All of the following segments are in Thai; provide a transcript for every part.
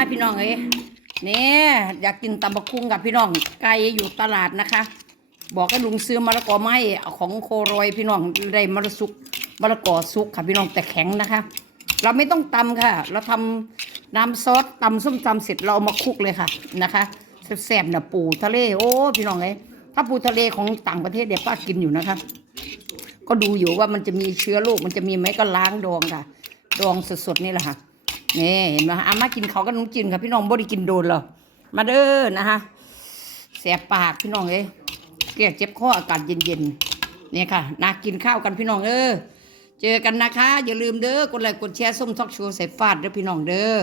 มาพี่น้องเอ้ยเนี่อยากกินตำบักคุงกับพี่น้องไก่อยู่ตลาดนะคะ บอกให้ลุงซื้อมะละกอไม้ของโคโรยพี่น้องได้มะละสุกมะละกอสุกค่ะพี่น้องแต่แข็งนะคะ เราไม่ต้องตำค่ะ เราทำน้ำซอสตำส้มตำเสร็จเราเอามาคลุกเลยค่ะนะคะแซ่บๆนะปูทะเลโอ้พี่น้องเอ้ยถ้าปูทะเลของต่างประเทศเดี๋ยวป้ากินอยู่นะคะ ก็ดูอยู่ว่ามันจะมีเชื้อโรคมันจะมีไหมก็ล้างดองค่ะ ดองสดๆนี่แหละค่ะ นี่เห็นไหมอามากินเขาวก็นุ่งจินค่ะพี่น้องบ่ได้กินโดนหรอมาเด้อนะคะแสบปากพี่น้องเอ้ยแก้เจ็บคออากาศเย็นๆเนี่ยค่ะนากินข้าวกันพี่น้องเออเจอกันนะคะ อย่าลืมเด้อกดไลค์กดแชร์ส้มทอกโชว์ใส่ฟาดเด้อพี่น้องเด้อ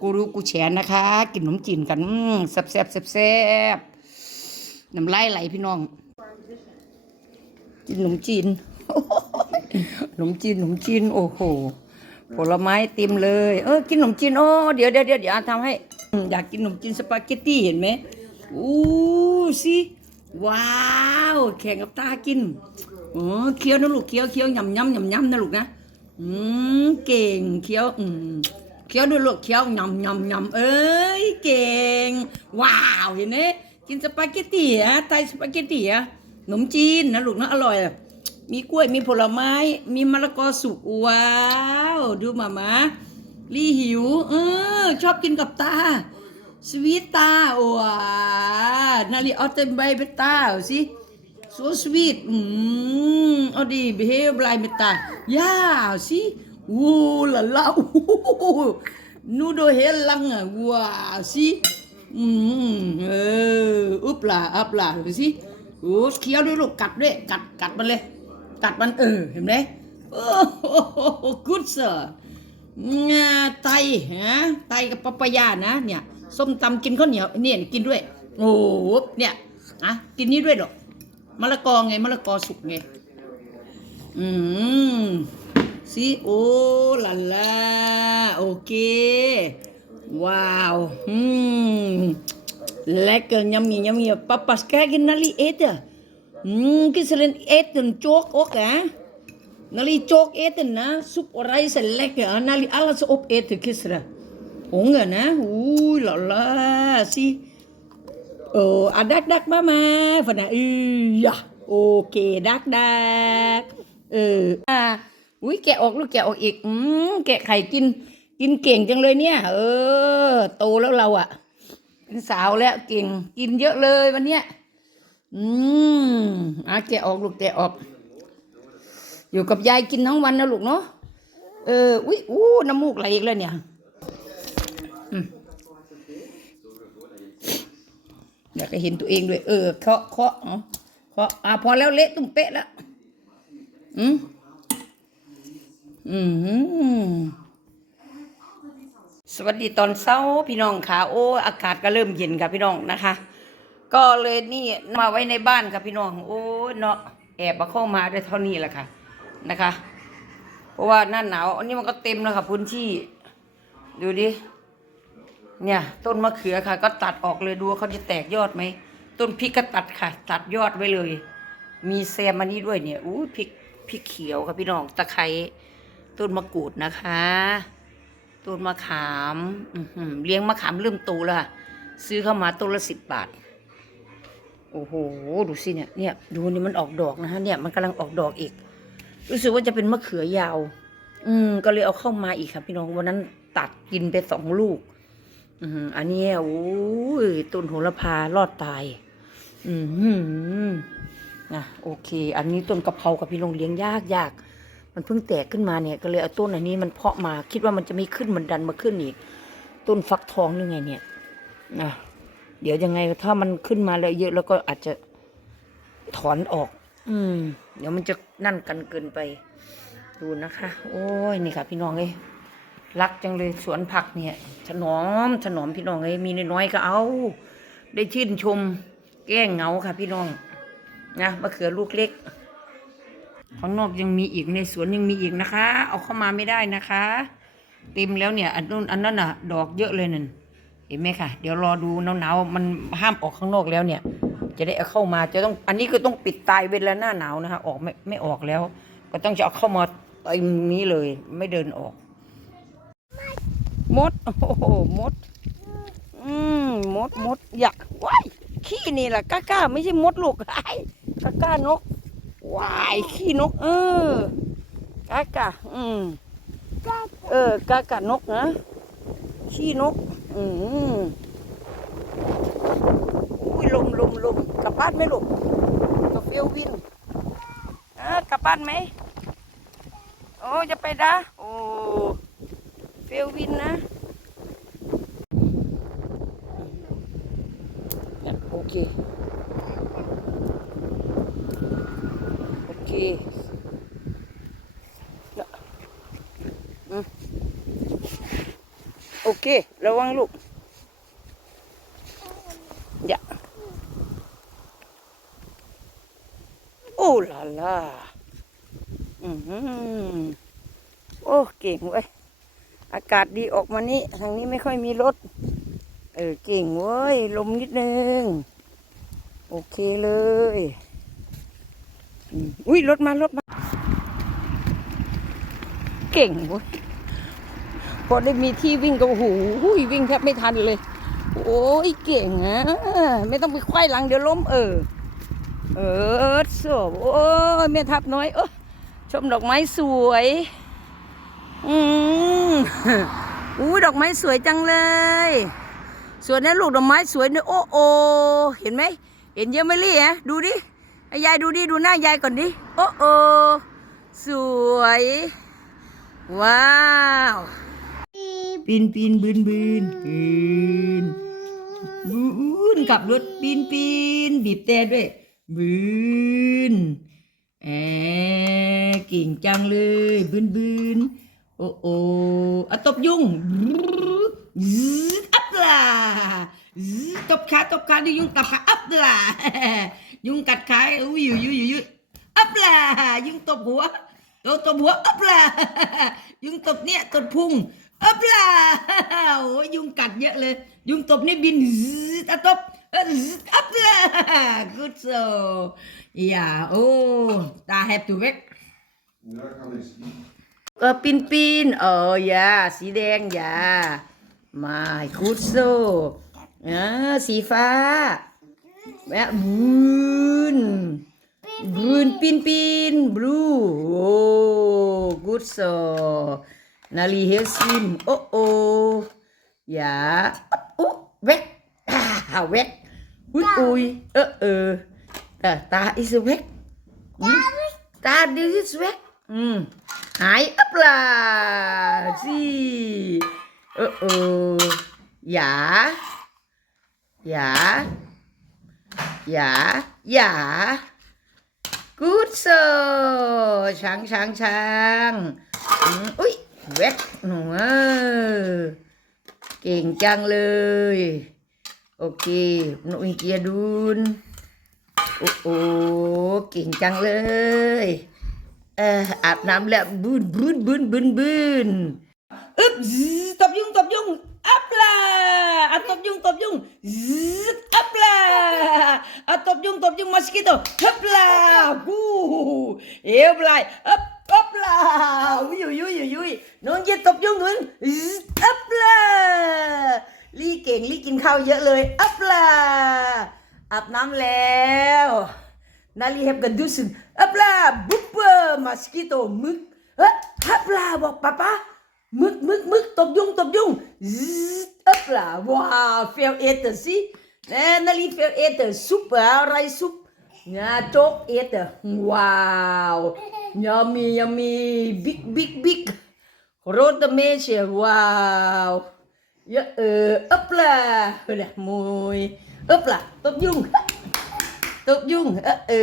กูรู้กูแชร์นะคะ กินขนมจีนกันอืมแซ่บแซ่บแซ่บแซ่บน้ำลายไหลพี่น้อง กินขนมจีนขนมจีนขนมจีนโอ้โห ผลไม้ต็มเลย เออกินขนมจีนโอ้เดี๋ยวเดี๋ยวเดี๋ยวเดี๋ยวอาทำให้อืมอยากกินขนมจีนสปาเกตตี้เห็นไหมอู้สิว้าวแข่งกับตากินโอ้เคี้ยวนะลูกเคี้ยวเคี้ยวยำยำยำยำนะลูกนะอืมเก่งเคี้ยวอืมเคี้ยวด้วยลูกเคี้ยวยำยำยำเอ้ยเก่งว้าวเห็นไหมกินสปาเกตตี้อะไทยสปาเกตตี้อะขนมจีนนะลูกนะอร่อยอะ มีกล้วยมีผลไม้ มีมะละกอสุกว้าว ดูมามาลี่หิว เออ ชอบกินกับตา สวีตตาว้านาลีออเตนใบเบตาสิ so sweet อืมเอาดีเบเฮบลายเมตายาสิวูละละอู้นูโดเฮลังอะว้าสิอืมเอออุปลาอัปลาดูสิโอ้เคี้ยวด้วยลูกกัดด้วย กัดกัดมันเลย กัดมันเออเห็นไหมโอ้โหกุดเสงาไตฮะไตกับปะปะยานะ เนี่ยส้มตำกินข้าวเหนียวเนี่ยกินด้วย โอ้โหเนี่ยอะกินนี้ด้วยหรอกมะละกอไงมะละกอสุกไงอืมสิโอลาลาโอเคว้าวอืม lekker yummy yummy papa's kijken naar die eten mm, gisteren eten chok ook hè Nali chok eten na soep rijst en lekker hè? Nali alles opeten gisteren honger hè oeh la la zie oh adak dak mama van ja oké dak dak เอออ่าอุ้ยแกะออกลูกแกะออกอีก อืมแกะไข่กิน กินเก่งจังเลยเนี่ย เออ โตแล้วเราอะเป็นสาวแล้วเก่ง กินเยอะเลยวันเนี้ย อืมอะแกะออกลูกแกะออก อยู่กับยายกินทั้งวันนะลูกเนาะ เออ อุ้ยอู้น้ำมูกไหลอีกแล้วเนี่ยอยากจะเห็นตัวเองด้วย เออ เคาะเคาะเอเคาะอะพอแล้วเละตุ้มเป๊ะแล้ว อืมอืมสวัสดีตอนเช้าพี่น้องค่ะ โอ้ อากาศก็เริ่มเย็นค่ะพี่น้องนะคะ ก็เลยนี่มาไว้ในบ้านค่ะพี่น้องโอ้เนาะแอบมาเข้ามาได้เท่านี้แหละค่ะนะคะ เพราะว่าหน้าหนาวอันนี้มันก็เต็มแล้วค่ะพื้นที่ ดูดิเนี่ยต้นมะเขือค่ะ ก็ตัดออกเลยดูว่าเขาจะแตกยอดไหมต้นพริกก็ตัดค่ะ ตัดยอดไว้เลย มีแซมอันนี้ด้วยเนี่ยอู้พริกพริกเขียวค่ะพี่น้องตะไคร้ต้นมะกรูดนะคะต้นมะขามอืเลี้ยงมะขามเริ่มโตแล้วค่ะซื้อเข้ามาต้นละสิบบาท โอ้โห ดูสิเนี่ย เนี่ย ดูนี่มันออกดอกนะฮะ เนี่ย มันกำลังออกดอกอีก รู้สึกว่าจะเป็นมะเขือยาว อืม ก็เลยเอาเข้ามาอีกค่ะพี่น้อง วันนั้นตัดกินไปสองลูก อืมอันนี้โอ้ยต้นโหระพารอดตาย อืมนะโอเค อันนี้ต้นกะเพรากับพี่น้องเลี้ยงยากยากมันเพิ่งแตกขึ้นมาเนี่ย ก็เลยเอาต้นอันนี้มันเพาะมา คิดว่ามันจะไม่ขึ้นมันดันมาขึ้นอีก ต้นฟักทองนี่ไงเนี่ยนะ เดี๋ยวยังไงถ้ามันขึ้นมาแล้วเยอะแล้วก็อาจจะถอนออก อืม เดี๋ยวมันจะนั่นกันเกินไป ดูนะคะ โอ้ยนี่ค่ะ พี่น้องเอ้ยรักจังเลยสวนผักเนี่ยถนอมถนอมพี่น้องเอ้ยมีน้อยๆก็เอา ได้ชื่นชม แก้เหงาค่ะ พี่น้องนะมะเขือลูกเล็กข้างนอกยังมีอีกในสวนยังมีอีกนะคะ เอาเข้ามาไม่ได้นะคะ เต็มแล้วเนี่ย อันนู้นอันนั้นน่ะ ดอกเยอะเลยนั่น เห็นไหมคะเดี๋ยวรอดูหนาวๆมันห้ามออกข้างนอกแล้วเนี่ย จะได้เอาเข้ามาจะต้องอันนี้คือต้องปิดตายเวลาหน้าหนาวนะคะ ออกไม่ไม่ออกแล้ว ก็ต้องจะเอาเข้ามาเต็มนี้เลย ไม่เดินออกมดโอ้โหมด อืมมดมดอยากว้ายขี้นี่แหละก้าก้าไม่ใช่มดลูกไอ้ก้าก้านกวายขี้นก เออก้ากล้าอืมเออก้ากล้านกนะขี้นก อืมอุ้ยลมลมลมกลับบ้านไหมลูกกับเฟลวินเออกลับบ้านไหมโอ้จะไปนะโอ้เฟลวินนะเนี่ยโอเค โอเคเนี่ยอืมโอเค ระวังลูก อย่าโอ้ลาลาอือหือโอ้เก่งเว้ย อากาศดีออกมานี้ทางนี้ไม่ค่อยมีรถ เออเก่งเว้ย ลมนิดนึง โอเคเลยอุ้ยรถมารถมา เก่งเว้ย พอได้มีที่วิ่งก็โอ้โหวิ่งแทบไม่ทันเลย โอ้ยเก่งอะไม่ต้องไปควายหลังเดี๋ยวล้มเออ เออสวยโอ้ยแม่ทับน้อยเออชมดอกไม้สวย อืมอุ้ยดอกไม้สวยจังเลย สวยนะลูกดอกไม้สวยเนอโอ้โอเห็นไหม เห็นเยอะไหมลี่ฮะดูดิยายดูดิดูหน้ายายก่อนดิ โอ้โอสวย ว้าว ปีนปีนบืนบืนบืนบืนขับรถปีนปีนบีบแต่ด้วยบืนแอบเก่งจังเลยบืนบืนโอ้โออะตบยุงซึดอัพล่ะซึดตบขาตบขาดิยุงตับขาอัพล่ะยุงกัดขาอุ้ยอุ้ยอุ้ยอุ้ยอัพล่ะยุงตบหัวตบตบหัวอัพล่ะยุงตบเนี่ยตบพุง อัพล่ะโอ้ยยุงกัดเยอะเลย ยุงตบนี่บินซึดอะตบเออซึดอัพล่ะ good so อย่าโอ้ตา have to wake Ja, kan ik zien. เออปินปินเอออย่าสีแดงอย่ามาคุดโซอ่าสีฟ้าแม่บูนบูนปินปินบลูโอ้กุดโซ นาลีเฮซิมโอ้โออย่าอุ๊เวกอ่าเวกอุ้ยอุ้ยเออเออตาตา is a เวกตาดิสเวกอืมหายอัปลาสิ เออเอออย่าอย่าอย่าอย่ากูดโซช้างช้างช้างอืมอุ้ยเวกหนูเออเก่งจังเลย โอเคหนูอินเกียดูนโอ้โหเก่งจังเลยเอออาบน้ำแล้วบืนบืนบืนบืนบืนอึบซึตบยุงตบยุงอัพลาอะตบยุงตบยุงซึอัพลาอะตบยุงตบยุงมอสกิโตฮับลากูเอวลายอัพ อัพลาอุ้ยอุ้ยอุ้ยอุ้ยน้องเย็ดตบยุงหนุนซึอัพลาลี่เก่งลี่กินข้าวเยอะเลย อัพลาอาบน้ำแล้วนาลีเฮบกันดูสิอัปลาบุปเปอร์มาสกิโตมึกเฮ้ยอัปลาบอกป้าป้ามึกมึกมึกตบยุงตบยุงอัปลาว้าวเฟลเอเตอร์สิเน่นาลีเฟลเอเตอร์ซุปอะไรซุปเนี่ยโจ๊กเอเตอร์ว้าว ยามียามีบิ๊กบิ๊กบิ๊กโรตเมเชว้าว Ya eh, up lah. Udah mui. Up lah, tụp dung. Tụp dung. Ơ ờ.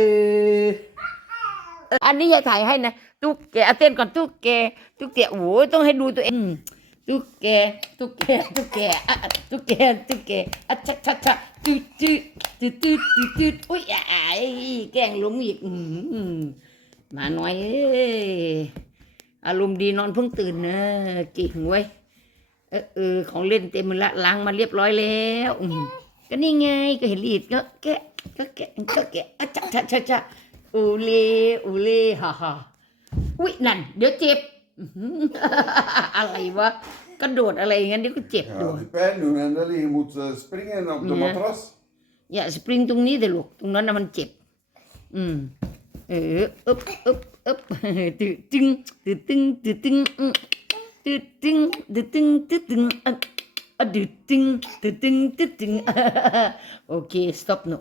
อันนี้ยายถ่ายให้นะ ตุ๊กแกเอาเต้นก่อนตุ๊กแก ตุ๊กแกโอ้ยต้องให้ดูตัวเอง ตุ๊กแก ตุ๊กแก ตุ๊กแกอะตุ๊กแก ตุ๊กแกอะชัดชัดชัดตุ๊ดตุ๊ดตุ๊ดตุ๊ดตุ๊ดตุ๊ดอุ้ยไอ้แกล้งล้มอีกอืม มาหน่อยเอ้ยอารมณ์ดีนอนเพิ่งตื่นเนอะเก่งเว้ยเออเออของเล่นเต็มหมดละล้างมาเรียบร้อยแล้วอืมก็นี่ไงก็เห็นลีดก็แกะก็แกะก็แกะอะจะจะจะจะอูเล่อูเล่ฮ่าฮ่าอุ้ยนั่น เดี๋ยวเจ็บอื้อหืออะไรวะกระโดดอะไรอย่างนั้นเดี๋ยวก็เจ็บ Ja, ดู die pijn doen en dan je moet eh, springen op de Ja. matras. อย่าสปริงตรงนี้เดี๋ยวลูกตรงนั้นนะมันเจ็บ อืม เอออึบอึบอึบตึตึงตึตึงตึตึงอืมตึตึงตึตึงตึตึงอะอะตึตึงตึตึงตึตึงโอเค stop หนู